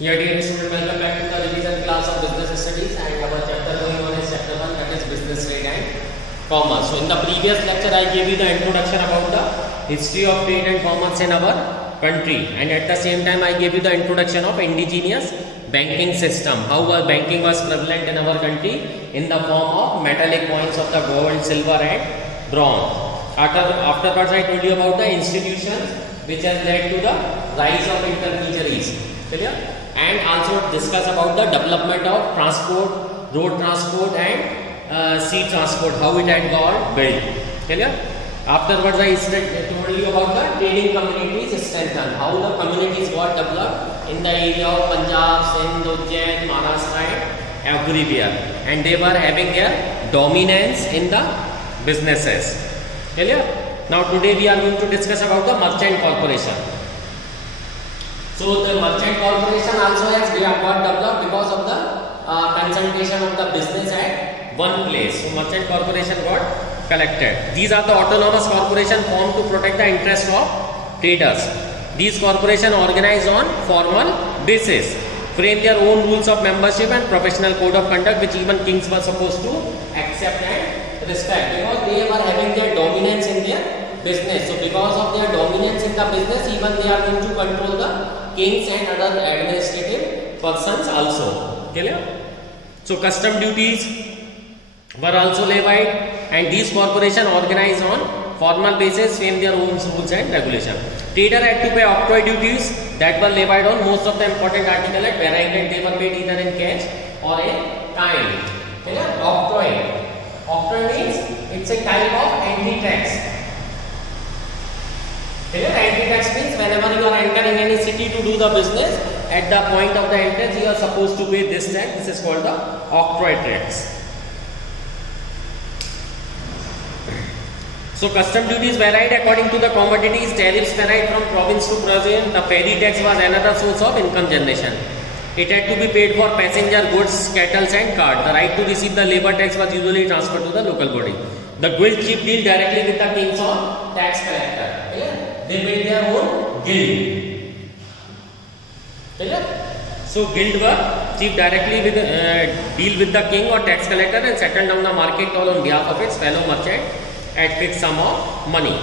Yeah, dear student, welcome back to the revision class of business studies, and our chapter going on is chapter 1, that is business trade and commerce. So in the previous lecture I gave you the introduction about the history of trade and commerce in our country, and at the same time I gave you the introduction of indigenous banking system, how banking was prevalent in our country in the form of metallic coins of the gold, silver and bronze. Afterwards I told you about the institutions which has led to the rise of intermediaries. Clear? And also discuss about the development of transport, road transport and sea transport, how it had got built. Clear? Afterwards I told you about the trading communities strengthened, how the communities got developed in the area of Punjab, Sindh, Ujjain, Maharashtra and everywhere, and they were having their dominance in the businesses. Clear? Now today we are going to discuss about the merchant corporation. So the merchant corporation also has got developed because of the concentration of the business at one place. So merchant corporation got collected. These are the autonomous corporation formed to protect the interest of traders. These corporations organize on formal basis, frame their own rules of membership and professional code of conduct, which even kings were supposed to accept and respect, because they were having their dominance in their business. So because of their dominance in the business, even they are going to control the kings and other administrative persons also. Clear? So custom duties were also levied, and these corporations organized on formal basis, frame their own rules and regulation. Trader had to pay octroi duties that were levied on most of the important articles at variety, and they were paid either in cash or in kind. Clear? Octroi. Octroi means it's a type of anti-tax. Anti-tax means whenever you are entering any city to do the business, at the point of the entrance you are supposed to pay this tax. This is called the octroi tax. So custom duties varied according to the commodities, tariffs varied from province to province. The ferry tax was another source of income generation. It had to be paid for passenger goods, cattle and cart. The right to receive the labor tax was usually transferred to the local body. The guild chief deal directly with the kings or tax collector. They made their own guild. So guild were chief directly with deal with the king or tax collector and settled down the market toll on behalf of its fellow merchant at fixed sum of money.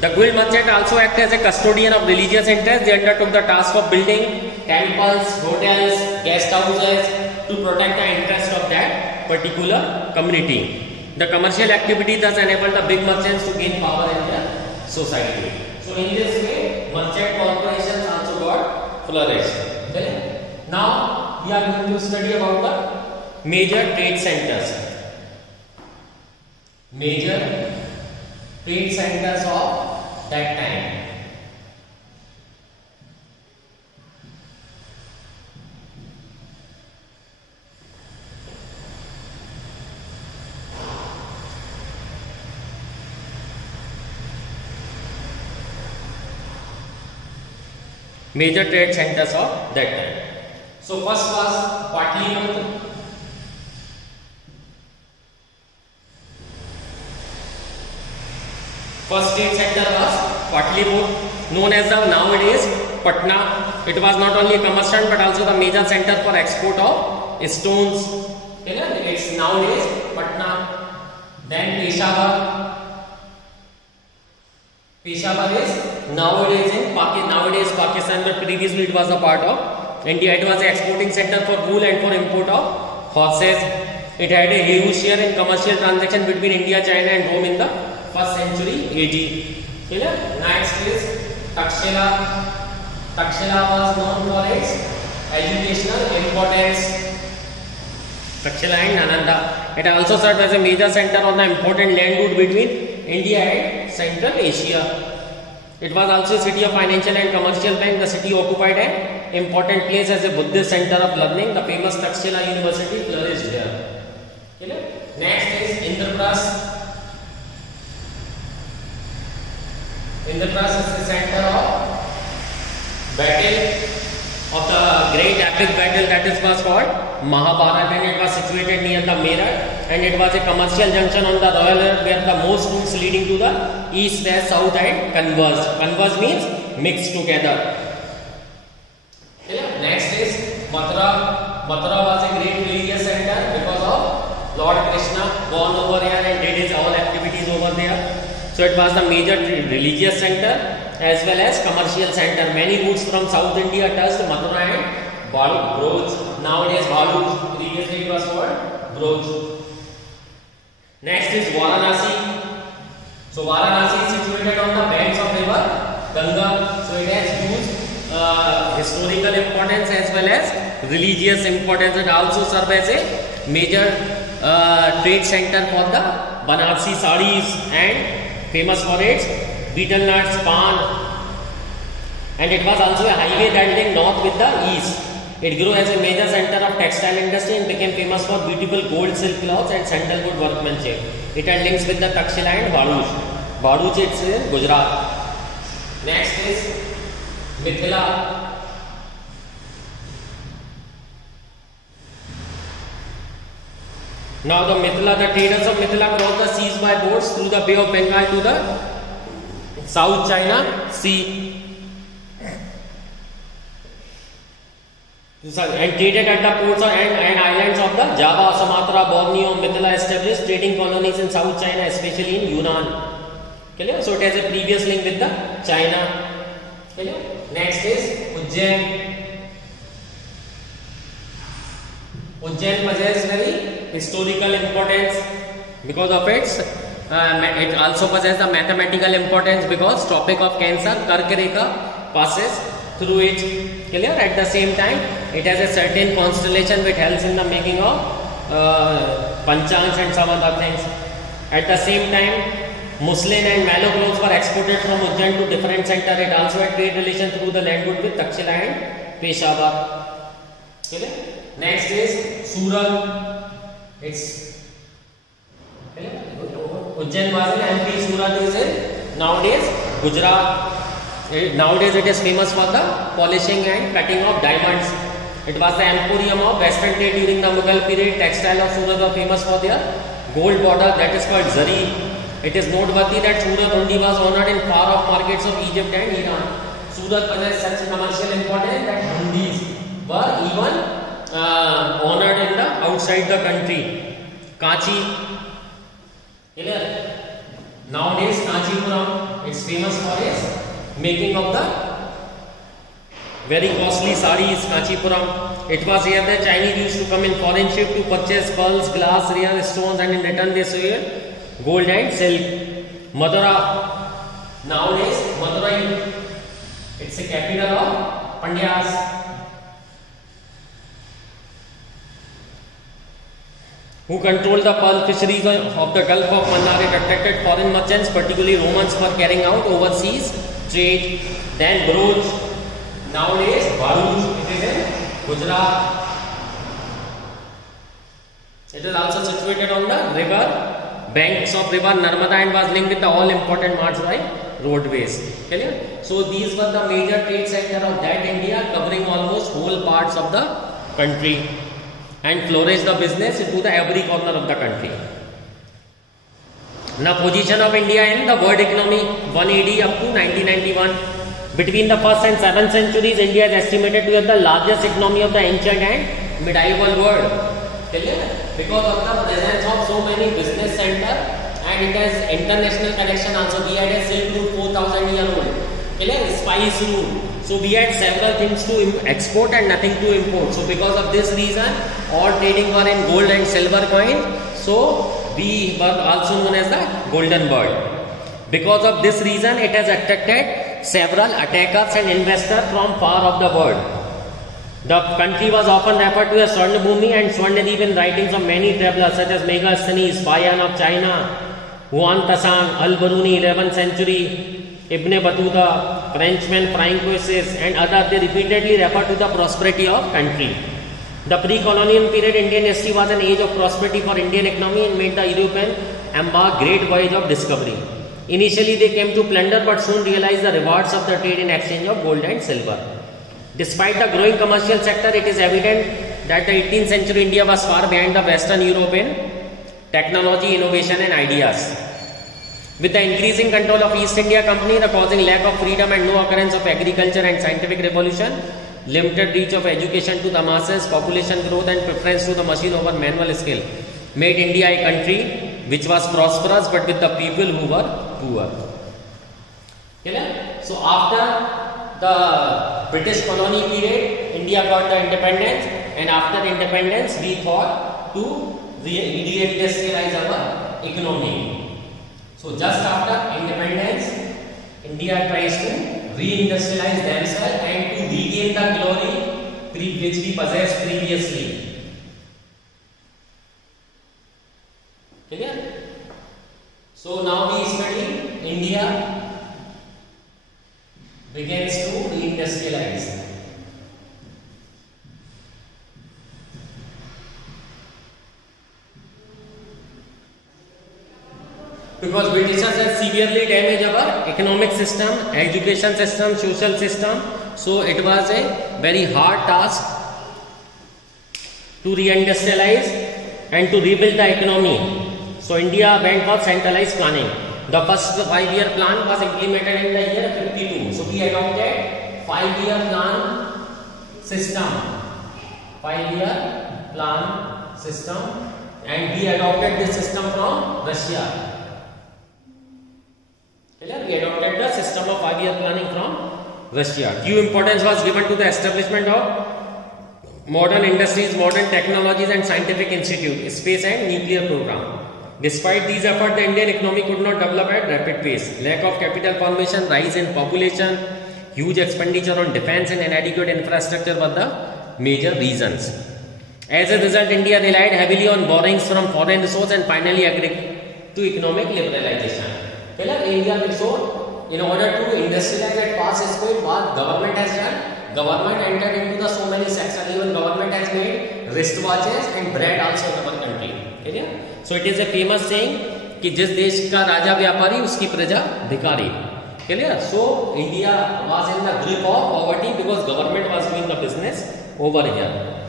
The guild merchant also acted as a custodian of religious interests. They undertook the task of building temples, hotels, guest houses to protect the interest of that particular community. The commercial activity thus enabled the big merchants to gain power in their society. So in this way, merchant corporations also got flourished. Okay? Now we are going to study about the major trade centers. Major trade centers of that time. Major trade centers of that time. So first was Patliputra. First trade center was Patliputra, known as the nowadays Patna. It was not only a commercial but also the major center for export of stones. It's nowadays Patna. Then Peshawar. Peshawar is nowadays Pakistan, but previously it was a part of India. It was an exporting center for wool and for import of horses. It had a huge share in commercial transaction between India, China and Rome in the 1st century AD. Next is Takshila. Takshila was known for its educational importance. Takshila and Nalanda. It also served as a major center on the important land route between India and Central Asia. It was also a city of financial and commercial bank. The city occupied an important place as a Buddhist center of learning. The famous Takshila University flourished here. Next is Indraprastha. Indraprastha is the center of battle of the great epic battle that was called Mahabharata, and it was situated near the Meerut, and it was a commercial junction on the Royal Road where the most routes leading to the east, west, south and converged. Converged means mixed together. Next is Mathura was a great religious center because of Lord Krishna born over here and did his all activities over there. So it was the major religious center as well as commercial center. Many goods from South India touched Mathura and Bharuch. Nowadays Bharuch, previously it was called Bharuch. Next is Varanasi. So Varanasi is situated on the banks of river Ganga. So it has huge historical importance as well as religious importance. It also serves as a major trade center for the Banarsi sarees and famous for its betel nuts, pan, and it was also a highway that linked north with the east. It grew as a major center of textile industry and became famous for beautiful gold silk cloths and sandalwood workmanship. It had links with the Takshila and Bharuch. Bharuch it's in Gujarat. Next is Mithila. Now the Mithila, the traders of Mithila crossed the seas by boats through the Bay of Bengal to the South China Sea and traded at the ports and islands of the Java, Sumatra, Borneo. Mithila established trading colonies in South China, especially in Yunnan. Clear? So it has a previous link with the China. Clear? Next is Ujjain. Ujjain possesses very historical importance because of its it also possesses the mathematical importance because Tropic of Cancer, Karka passes through it. Clear? At the same time, it has a certain constellation which helps in the making of Panchangs and some other things. At the same time, muslin and mallow clothes were exported from Ujjain to different centers. It also had trade relations through the land route with Takshila and Peshawar. Okay. Next is Surat. It's Ujjain was in MP. Surat is in nowadays Gujarat. Nowadays it is famous for the polishing and cutting of diamonds. It was the emporium of western trade during the Mughal period. Textile of Surat were famous for their gold border that is called zari. It is noteworthy that Surat only was honored in far-off markets of Egypt and Iran. Surat possessed such commercial importance that hundis were even honored in the outside the country. Kachi. Nowadays Kanchipuram, it's famous for its making of the very costly sarees. Kanchipuram. It was here that Chinese used to come in foreign ship to purchase pearls, glass, rare stones, and in return they sold gold and silk. Mathura. Nowadays Madurai, it's a capital of Pandyas. Who controlled the pearl fisheries of the Gulf of Mannar. It attracted foreign merchants, particularly Romans, for carrying out overseas trade. Then Bharuch. Nowadays Bharuch, it is in Gujarat. It is also situated on the river banks of river Narmada and was linked with the all important marts by roadways. Clear? So these were the major trade center of that India, covering almost whole parts of the country and flourished the business into the every corner of the country. Now position of India in the world economy 1 AD up to 1991. Between the 1st and 7th centuries, India is estimated to have the largest economy of the ancient and medieval world. Because of the presence of so many business centers and it has international connection also. We had a Silk Route 4000 year old, spice route. So we had several things to export and nothing to import. So because of this reason, all trading were in gold and silver coin. So we were also known as the golden bird. Because of this reason, it has attracted several attackers and investors from far off the world. The country was often referred to as Swarnabhumi and Swarnadeep in writings of many travelers such as Megasthenes, Bayan of China, Huan Tasang, Al-Baruni, 11th century, Ibn Battuta, Frenchman Francois and others. They repeatedly refer to the prosperity of country. The pre-colonial period Indian history was an age of prosperity for Indian economy and made the European embark great voyage of discovery. Initially they came to plunder but soon realized the rewards of the trade in exchange of gold and silver. Despite the growing commercial sector, it is evident that the 18th century India was far behind the Western Europe in technology, innovation and ideas. With the increasing control of East India Company, the causing lack of freedom and no occurrence of agriculture and scientific revolution, limited reach of education to the masses, population growth and preference to the machine over manual skill made India a country which was prosperous but with the people who were poor. Clear? So after the British colony period, India got the independence, and after independence we thought to re-industrialize our economy. So just after independence, India tries to re-industrialize themselves and to regain the glory which we possessed previously. Clear? So now we study India begins to re-industrialize. Because Britishers had severely damaged our economic system, education system, social system. So it was a very hard task to re-industrialize and to rebuild the economy. So India went for centralized planning. The first 5-year plan was implemented in the year 52. So we adopted 5-year plan system. 5-year plan system, and we adopted this system from Russia. We adopted the system of 5-year planning from Russia. Due importance was given to the establishment of modern industries, modern technologies and scientific institute, space and nuclear program. Despite these efforts, the Indian economy could not develop at rapid pace. Lack of capital formation, rise in population, huge expenditure on defense and inadequate infrastructure were the major reasons. As a result, India relied heavily on borrowings from foreign resources and finally agreed to economic liberalization. India showed in order to industrialize at fast speed, what government has done? Government entered into the so many sectors. Even government has made wristwatches and bread also in our country. So it is a famous saying कि जिस देश का राजा व्यापारी उसकी प्रजा भिखारी. Clear? So India was in the grip of poverty because government was doing the business over here,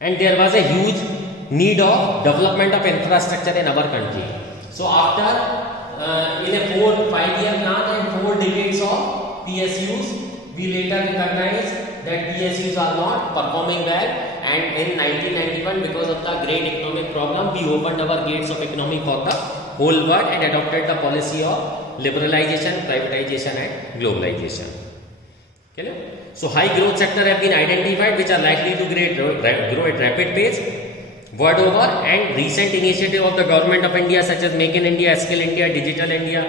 and there was a huge need of development of infrastructure in our country. So after in a 4-5-year plan and 4 decades of PSUs, we later recognized that PSUs are not performing well, and in 1991, because of the great economic problem, we opened our gates of economy for the whole world and adopted the policy of liberalization, privatization and globalization. Okay? So high growth sector have been identified which are likely to grow at rapid pace. Word over, and recent initiative of the government of India such as Make in India, Skill India, Digital India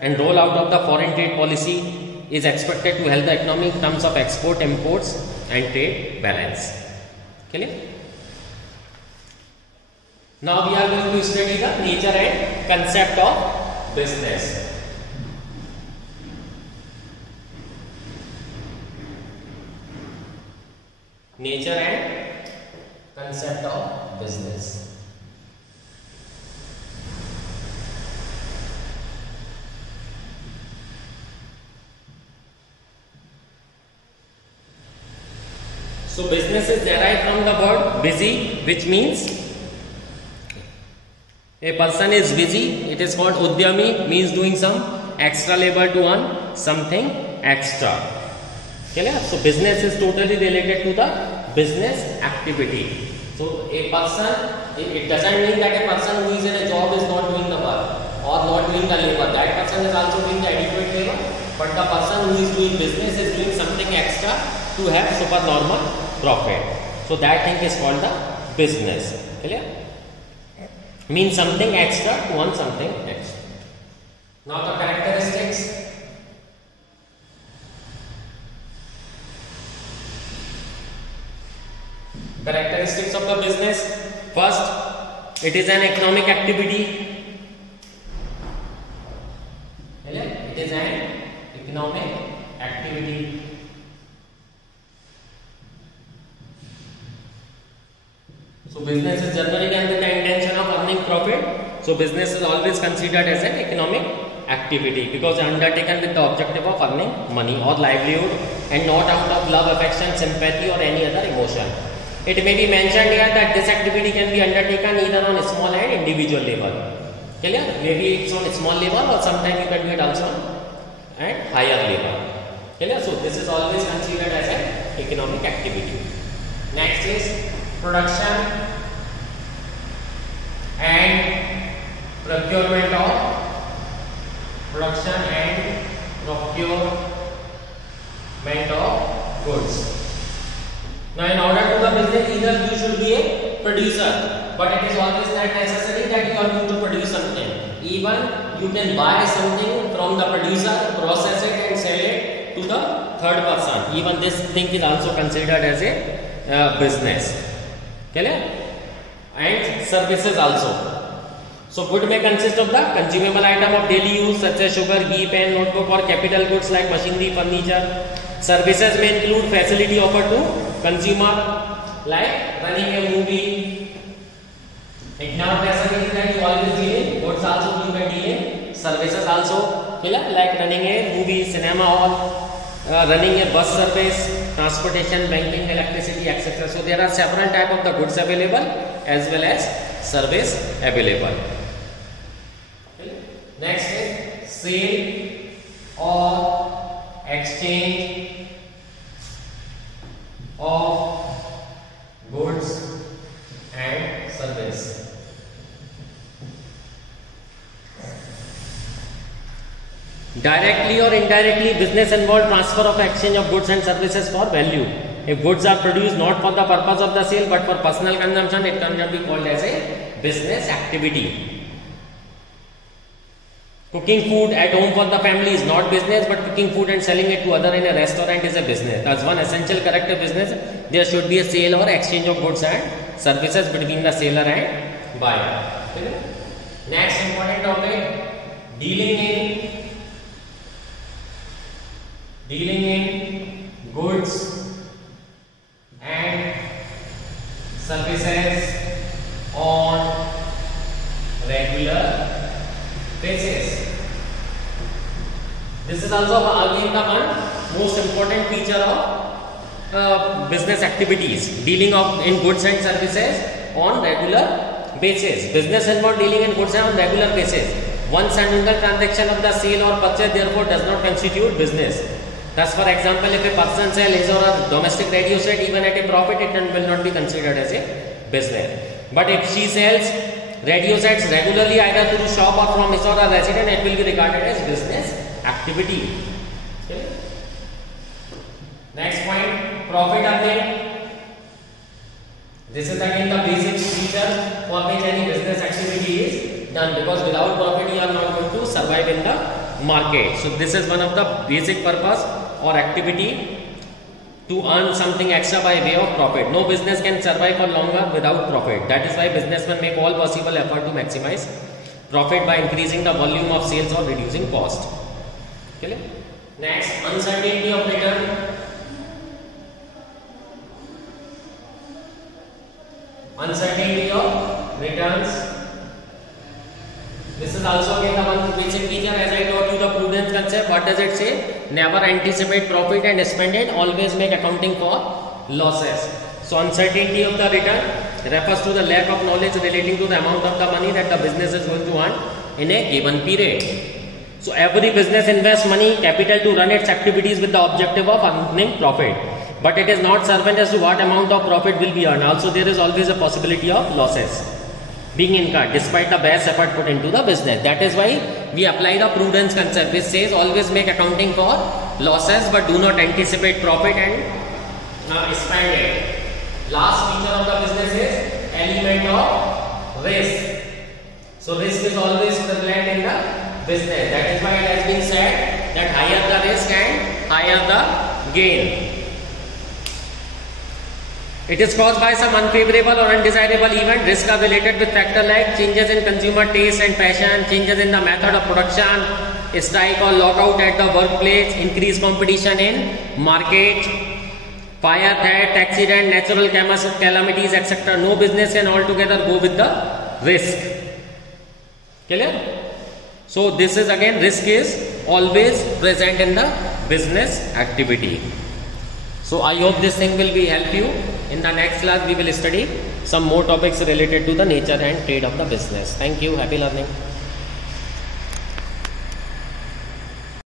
and roll out of the foreign trade policy is expected to help the economy in terms of export, imports and trade balance. Clear? Now we are going to study the nature and concept of business. Nature and concept of business. So business is derived from the word busy, which means a person is busy. It is called udyami, means doing some extra labor to earn something extra. Clear? So business is totally related to the business activity. So a person, it doesn't mean that a person who is in a job is not doing the work or not doing the labor. That person is also doing the adequate labor, but the person who is doing business is doing something extra to have supernormal profit. So that thing is called the business. Clear? Means something extra to earn something extra. Now the characteristics. Characteristics of the business. First, it is an economic activity. It is an economic activity. So business is generally done with the intention of earning profit. So business is always considered as an economic activity because undertaken with the objective of earning money or livelihood and not out of love, affection, sympathy or any other emotion. It may be mentioned here that this activity can be undertaken either on a small and individual level. Clear? Maybe it's on a small level or sometimes you can do it also at higher level. Clear? So this is always considered as an economic activity. Next is production and procurement of goods. Now in order to do the business, either you should be a producer, but it is always not necessary that you are going to produce something. Even you can buy something from the producer, process it and sell it to the third person. Even this thing is also considered as a business. Clear? And services also. So good may consist of the consumable item of daily use such as sugar, ghee, pen, notebook or capital goods like machinery, furniture. Services may include facility offered to consumer like running a movie. Ignore facility that you always deal in. Goods also you can deal in. Services also, like running a movie, cinema hall, running a bus service, transportation, banking, electricity, etc. So there are several types of the goods available as well as service available. Next is sale or exchange of goods and service. Directly or indirectly, business involves transfer of exchange of goods and services for value. If goods are produced not for the purpose of the sale but for personal consumption, it cannot be called as a business activity. Cooking food at home for the family is not business, but cooking food and selling it to other in a restaurant is a business. That's one essential character of business. There should be a sale or exchange of goods and services between the seller and buyer. Okay? Next important topic, dealing in goods and services on regular basis. This is also again the one most important feature of business activities, dealing in goods and services on regular basis. Business involves dealing in goods on regular basis. One single transaction of the sale or purchase therefore does not constitute business. Thus, for example, if a person sells his or her domestic radio set even at a profit, it will not be considered as a business. But if she sells radio sets regularly either through shop or from his or her residence, it will be regarded as business activity. Okay. Next point, profit earning. This is again the basic feature for which any business activity is done, because without profit you are not going to survive in the market. So this is one of the basic purpose or activity to earn something extra by way of profit. No business can survive for longer without profit. That is why businessmen make all possible effort to maximize profit by increasing the volume of sales or reducing cost. Okay. Next, uncertainty of return. Uncertainty of returns. This is also again the one basic feature. As I taught you the prudence concept, what does it say? Never anticipate profit and spend it. Always make accounting for losses. So uncertainty of the return refers to the lack of knowledge relating to the amount of the money that the business is going to earn in a given period. So every business invests money, capital to run its activities with the objective of earning profit. But it is not certain as to what amount of profit will be earned. Also there is always a possibility of losses being incurred despite the best effort put into the business. That is why we apply the prudence concept, which says always make accounting for losses but do not anticipate profit and spend it. Last feature of the business is element of risk. So risk is always prevalent in the business. That is why it has been said that higher the risk and higher the gain. It is caused by some unfavorable or undesirable event. Risks are related with factors like changes in consumer taste and fashion, changes in the method of production, strike or lockout at the workplace, increased competition in market, fire, theft, accident, natural calamities, etc. No business can altogether go with the risk. Clear? So this is again, risk is always present in the business activity. So I hope this thing will be help you. In the next class we will study some more topics related to the nature and trade of the business. Thank you. Happy learning.